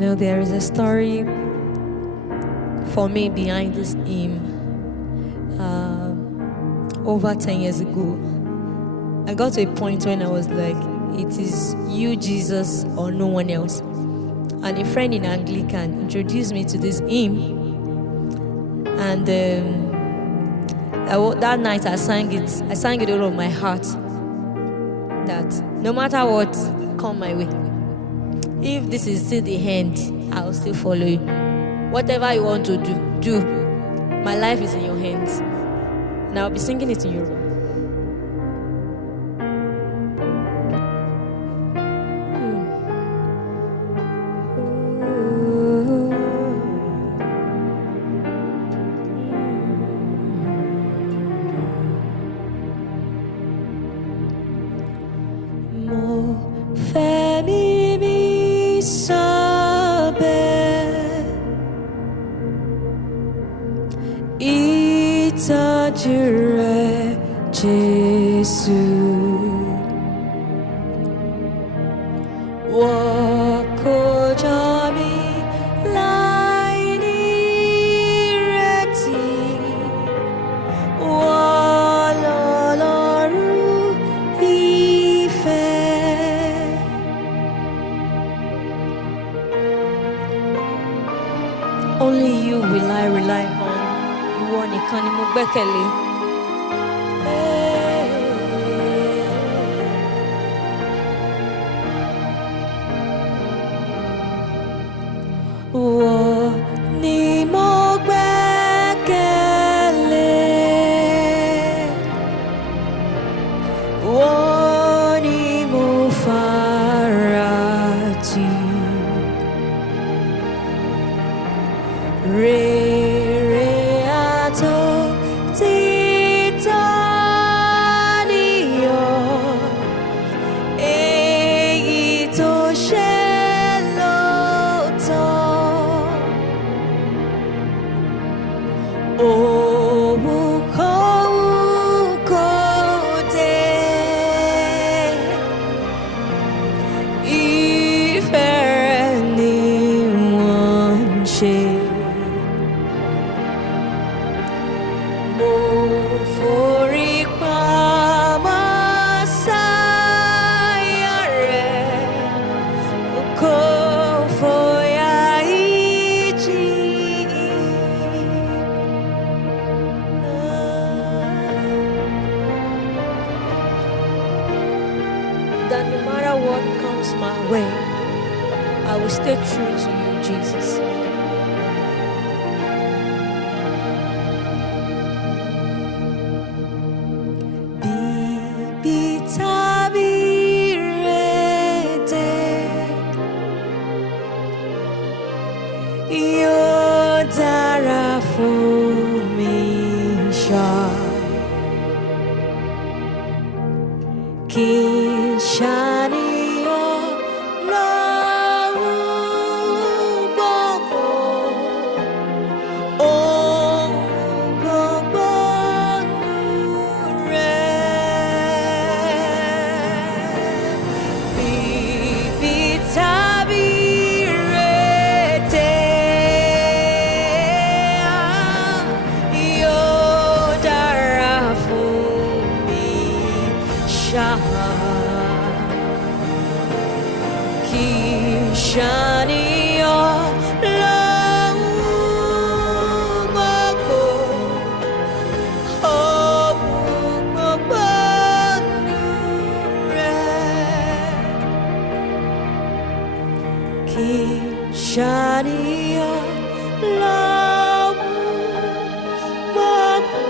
There is a story for me behind this hymn. Over 10 years ago, I got to a point when I was like, it is you, Jesus, or no one else. And a friend in Anglican introduced me to this hymn. And that night I sang it all of my heart. That no matter what come my way, if this is still the end, I will still follow you. Whatever you want to do. My life is in your hands. And I'll be singing it in Yoruba. Mo fẹ́ mi sabe ìtọ́jú rẹ Jésù. Wọ́n kò jọ mí láì nírètí. Wọ́n lọ́lọ́run ìfẹ́. Only you will I rely on. Ìwọ nìkan ni mo gbẹ́kẹ̀lé. Ìwọ ni mo gbẹ́kẹ̀lé. Ìwọ ni mo faratì. Rere àtòtítọ́ nìyàn, èyí tó ṣe lóòótọ́. Ohunkóhun kò dé, ìfẹ́ rẹ ni wọ́n ń ṣe. Mo forí pamọ́ sáyà rẹ̀, kò fòyà ìjì. That no matter what comes my way, I will stay true to you, Jesus. Bíbí tàbí ìrèdè, yóò dára fún mi ṣá. Kì í ṣàníyàn lọ́rùn gbogbo. Ohun gbogbo nù rẹ̀. Bíbí tàbí ìrètè, yóò dára fún mi ṣá. Kì í ṣàníyàn lọ́rùn gbogbo. Ohun gbogbo nù rẹ̀. Kì í ṣàníyàn lọ́rùn gbogbo.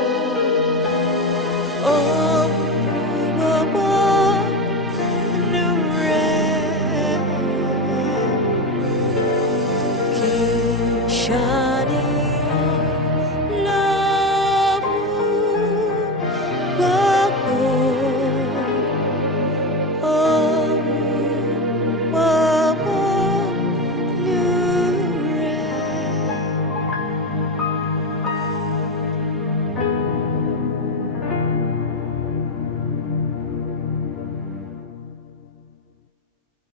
Ohun gbogbo nù rẹ̀. Kì í ṣàníyàn.